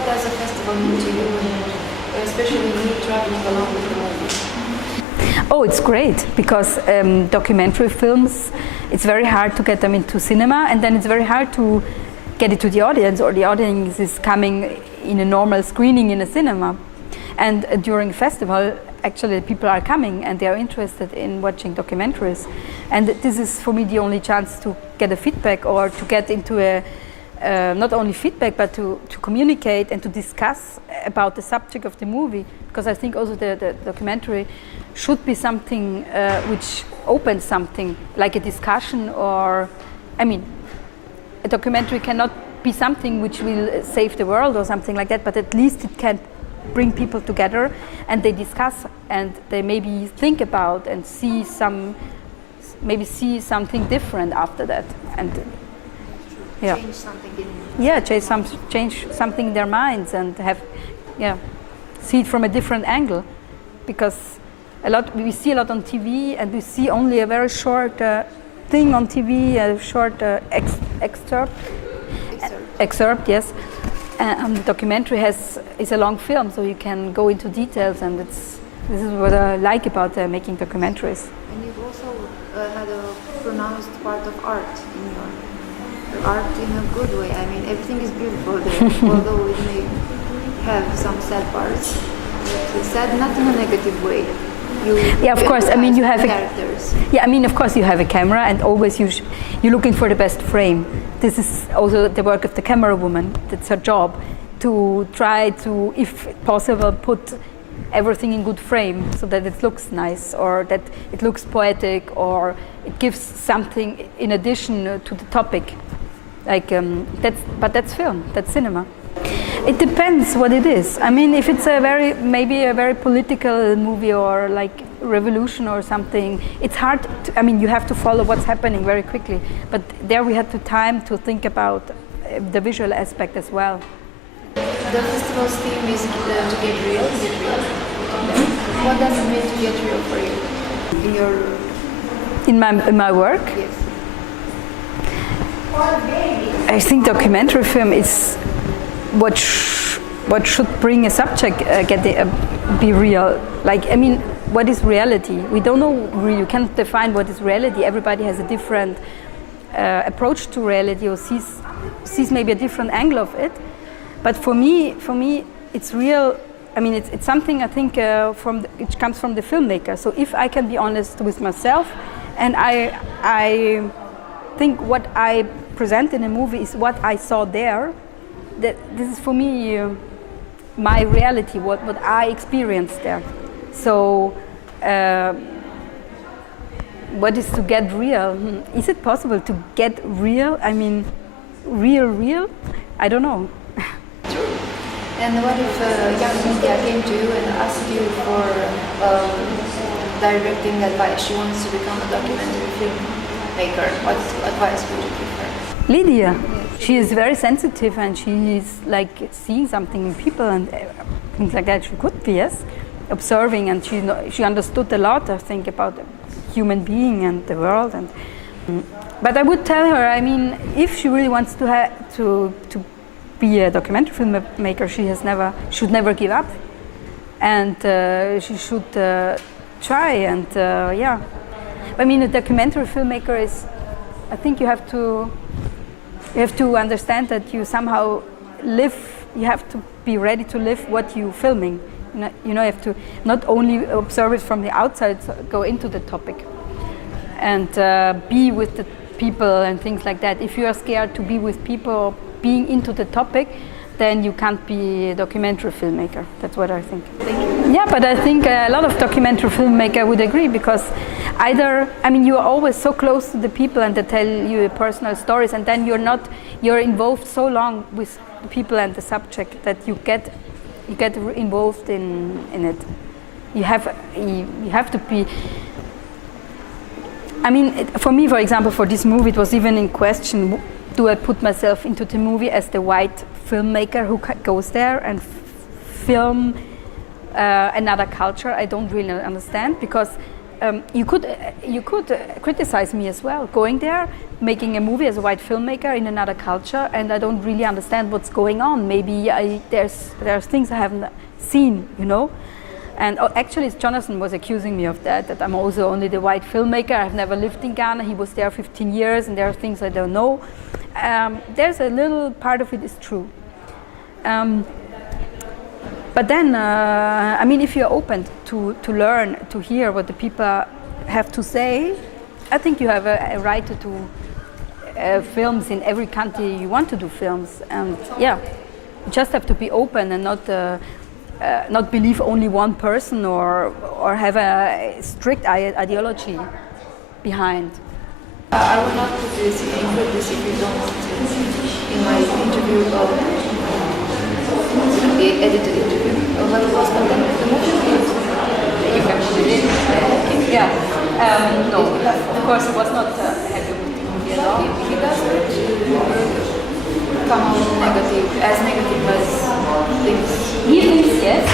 what does a festival mean to you, and especially you traveling along with the movie? Oh, it's great because documentary films, it's very hard to get them into cinema, and then it's very hard to get it to the audience, or the audience is coming in a normal screening in a cinema. And during festival, actually people are coming and they are interested in watching documentaries. And this is for me the only chance to get a feedback, or to get into a, not only feedback, but to communicate and to discuss about the subject of the movie. Because I think also the documentary should be something which opens something, like a discussion, or, I mean, a documentary cannot be something which will save the world or something like that, but at least it can bring people together and they discuss and they maybe think about and see something different after that. And yeah, Change something in change something in their minds and see it from a different angle, because we see a lot on TV and we see only a very short thing on TV, a short excerpt, yes. The documentary is a long film, so you can go into details, and this is what I like about making documentaries. And you've also had a pronounced part of art in your art in a good way. I mean, everything is beautiful there, although it may have some sad parts. It's sad, not in a negative way. Of course. I mean, you have characters. Of course, you have a camera, and always you're looking for the best frame. This is also the work of the camera woman. That's her job, to try to, if possible, put everything in good frame so that it looks nice, or that it looks poetic, or it gives something in addition to the topic. Like that's film. That's cinema. It depends what it is. I mean, if it's maybe a very political movie, or like revolution or something, it's hard you have to follow what's happening very quickly. But there we had the time to think about the visual aspect as well. The festival's theme is to get real. What does it mean to get real for you in my work? Yes. I think documentary film is what should bring a subject be real. Like, I mean, what is reality? We don't know really. You can't define what is reality. Everybody has a different approach to reality, or sees maybe a different angle of it. But for me, it's real. I mean, it's something I think it comes from the filmmaker. So if I can be honest with myself, and I think what I present in a movie is what I saw there, that this is for me my reality, what I experienced there. So what is to get real? Is it possible to get real? I mean, real? I don't know. True. And what if young media came to you and asked you for directing advice? She wants to become a documentary filmmaker. What advice would you give her? Lydia. She is very sensitive, and she is like seeing something in people and things like that. She could be, yes, observing, and she understood a lot, I think, about the human being and the world. And but I would tell her, I mean, if she really wants to be a documentary filmmaker, she should never give up, and she should try. And I mean, a documentary filmmaker is, I think you have to understand that you somehow live. You have to be ready to live what you're filming. You have to not only observe it from the outside, go into the topic, and be with the people and things like that. If you are scared to be with people, being into the topic, then you can't be a documentary filmmaker. That's what I think. Thank you. Yeah, but I think a lot of documentary filmmakers would agree, because you are always so close to the people, and they tell you personal stories, and then you're involved so long with the people and the subject that you get involved in it. You have to be. I mean, for me, for example, for this movie, it was even in question: do I put myself into the movie as the white filmmaker who goes there and film another culture? I don't really understand, because you could criticize me as well, going there, making a movie as a white filmmaker in another culture, and I don't really understand what's going on. Maybe there's things I haven't seen, you know. And actually, Jonathan was accusing me of that I'm also only the white filmmaker. I've never lived in Ghana. He was there 15 years, and there are things I don't know. There's a little part of it is true. But then, I mean, if you're open to learn, to hear what the people have to say, I think you have a right to do films in every country you want to do films. And yeah, you just have to be open and not believe only one person or have a strict ideology behind. I will not include this if you don't want to in my interview about the edited interview. What was the movie? You can put it in. Yeah. No, of course it was not happy with the movie at all. He doesn't come out as negative as things. He thinks yes.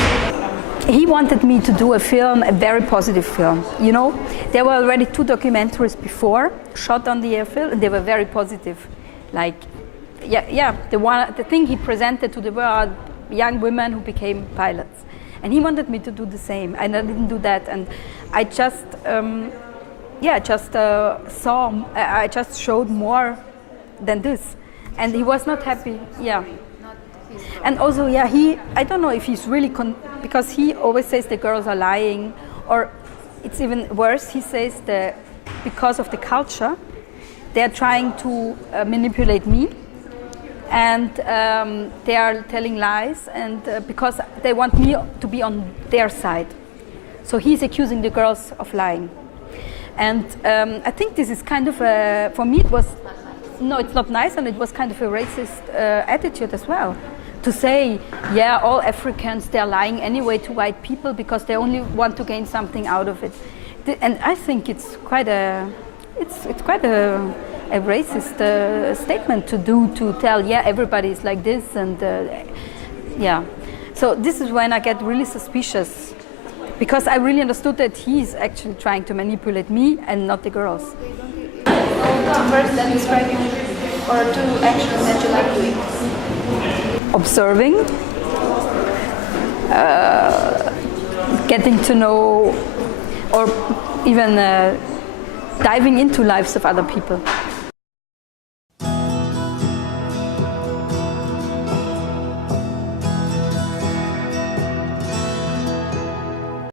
He wanted me to do a film, a very positive film. You know, there were already 2 documentaries before shot on the airfield, and they were very positive. Like, the thing he presented to the world, young women who became pilots, and he wanted me to do the same, and I didn't do that, and I just, I just showed more than this, and he was not happy. Yeah. And also, I don't know if he's really, because he always says the girls are lying, or it's even worse, he says that because of the culture, they're trying to manipulate me, and they are telling lies, and because they want me to be on their side. So he's accusing the girls of lying. And I think this is kind of for me it was, no, it's not nice, and it was kind of a racist attitude as well. To say, all Africans, they're lying anyway to white people because they only want to gain something out of it. And I think it's quite a racist statement to tell, everybody is like this, and So this is when I get really suspicious, because I really understood that he's actually trying to manipulate me and not the girls. First, then describing or 2 actions that you like doing. Observing, getting to know, or even diving into lives of other people.